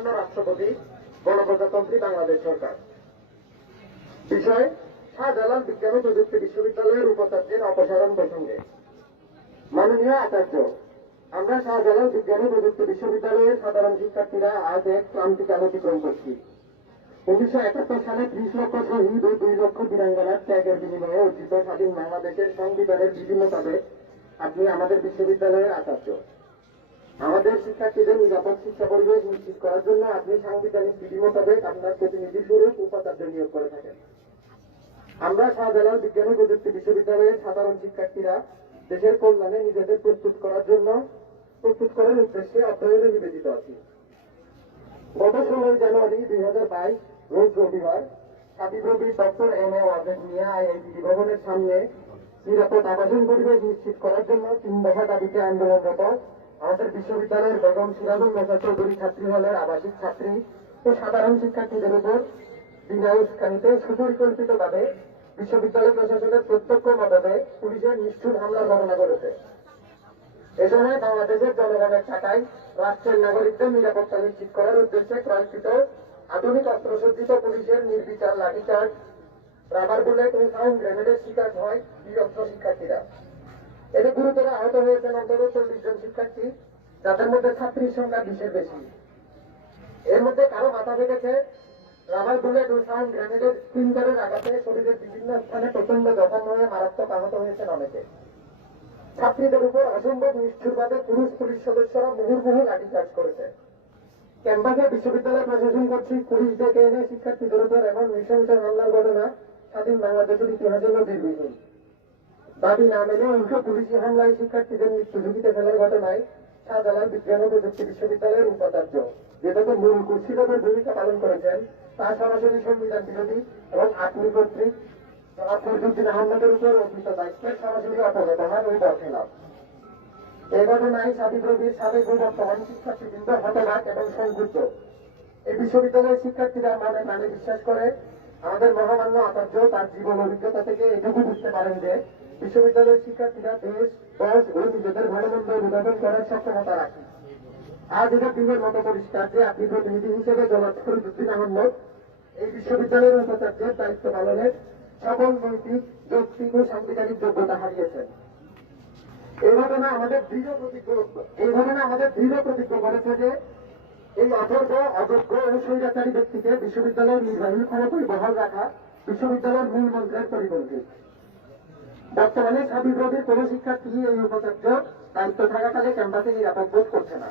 মহামান্য রাষ্ট্রপতি গণপ্রজাতন্ত্রী বাংলাদেশ সরকার। বিষয় শাহজালাল বিজ্ঞান ও প্রযুক্তি বিশ্ববিদ্যালয়ের উপাচার্যের অপসারণ প্রসঙ্গে। মাননীয় আচার্য, আমরা শাহজালাল বিজ্ঞান ও প্রযুক্তি বিশ্ববিদ্যালয়ের সাধারণ শিক্ষার্থীরা আজ এক ক্রান্তিকাল অতিক্রম করছি। 1971 সালে 30 লক্ষ শহীদ ও 2 লক্ষ বীরাঙ্গনার ত্যাগের বিনিময়ে অর্জিত স্বাধীন বাংলাদেশের সংবিধানের বিধি মোতাবেক আপনি আমাদের বিশ্ববিদ্যালয়ের আচার্য। আমাদের শিক্ষার্থীদের নিরাপদ শিক্ষা পরিবেশ নিশ্চিত করার জন্য আপনি সাংবিধানিক বিধি মোতাবেক আপনার প্রতিনিধি স্বরূপ উপাচার্য নিয়োগ করে থাকেন। আমরা শাহজালাল বিজ্ঞান ও প্রযুক্তি বিশ্ববিদ্যালয়ের সাধারণ শিক্ষার্থীরা দেশের কল্যাণে নিজেদের প্রস্তুত করার উদ্দেশ্যে অধ্যয়নে নিবেদিত আছি। গত 16 জানুয়ারি 2022 রোজ রবিবার সাবিপ্রবি doctor M.A. Wazed Miah IIT ভবনের সামনে নিরাপদ আবাসন পরিবেশ নিশ্চিত করার জন্য 3 দফা দাবিতে আন্দোলনরত আমাদের বিশ্ববিদ্যালয়ের বেগম সিরাজুন্নেসা চৌধুরী ছাত্রী হলের আবাসিক ছাত্রী ও সাধারণ শিক্ষার্থীদের উপর বিনা উস্কানিতে সুপরিকল্পিতভাবে বিশ্ববিদ্যালয় প্রশাসনের প্রত্যক্ষ মদদে পুলিশের নিষ্ঠুর হামলার ঘটনা ঘটেছে। এ সময় বাংলাদেশের জনগণের টাকায় রাষ্ট্রের নাগরিকদের নিরাপত্তা নিশ্চিত করার উদ্দেশ্যে ক্রয়কৃত আধুনিক অস্ত্রসজ্জিত পুলিশের নির্বিচার লাঠিচার্জ, রাবার বুলেট ও সাউন্ড গ্রেনেডের শিকার হয় বিরক্ত শিক্ষার্থীরা। এতে গুরুতর আহত হয়েছেন অন্তত 40 জন শিক্ষার্থী, যাদের মধ্যে ছাত্রীর সংখ্যা 20-এর বেশি। এর মধ্যে কারো মাথা ফেটেছে, রাবার বুলেট ও সাউন্ড গ্রেনেডের স্প্লিন্টারের আঘাতে শরীরের বিভিন্ন স্থানে প্রচন্ড জখম হয়ে মারাত্মক আহত হয়েছেন অনেকে। ছাত্রীদের উপর অসম্ভব নিষ্ঠুরভাবে পুলিশ সদস্যরা মুহুর্মুহু লাঠিচার্জ করেছে। ক্যাম্পাসে বিশ্ববিদ্যালয় প্রশাসন কর্তৃক পুলিশ ডেকে এনে শিক্ষার্থীদের উপর এমন নৃশংস হামলার ঘটনা স্বাধীন বাংলাদেশের ইতিহাসে নজিরবিহীন। দাবি না মেনে উল্টো পুলিশি হামলায় শিক্ষার্থীদের মৃত্যু ঝুঁকিতে ফেলার ঘটনায় শাহজালাল বিজ্ঞান ও প্রযুক্তি বিশ্ববিদ্যালয়ের উপাচার্য যেটাতে মূল কুর্সিদারের ভূমিকা পালন করেছেন তা সরাসরি সংবিধান বিরোধী এবং আপনি কর্তৃক ফরজুদ্দিন আহমদের উপর অর্পিত দায়িত্বের সরাসরি অপব্যবহার ও বরখেলাপ। এই ঘটনায় সাবিপ্রবির সাবেক ও বর্তমান শিক্ষার্থীবৃন্দ হতবাক এবং সংক্ষুব্ধ। এই বিশ্ববিদ্যালয়ের শিক্ষার্থীরা মনে প্রাণে বিশ্বাস করে আমাদের মহামান্য আচার্য তার জীবন অভিজ্ঞতা থেকে এটুকু বুঝতে পারেন যে বিশ্ববিদ্যালয়ের শিক্ষার্থীরা দেশ, দশ ও নিজেদের ভালোমন্দ অনুধাবন করার সক্ষমতা রাখে। আজ এটা দিনের মতো পরিষ্কার যে আপনি প্রতিনিধি হিসেবে জনাব ফরিদুদ্দিন আহমদ এই বিশ্ববিদ্যালয়ের উপাচার্যের দায়িত্ব পালনের সকল নৈতিক, যৌক্তিক ও সাংবিধানিক যোগ্যতা হারিয়েছেন। এই ঘটনা আমাদের দৃঢ় প্রতিজ্ঞ করেছে যে এই অযোগ্য ও স্বৈরাচারী ব্যক্তিকে বিশ্ববিদ্যালয়ের নির্বাহী ক্ষমতায় বহাল রাখা বিশ্ববিদ্যালয়ের মূল মন্ত্রের পরিপন্থী। বর্তমানে সাবিপ্রবির কোন শিক্ষার্থী এই উপাচার্য দায়িত্ব থাকাকালে ক্যাম্পাসে নিরাপদ বোধ করছে না।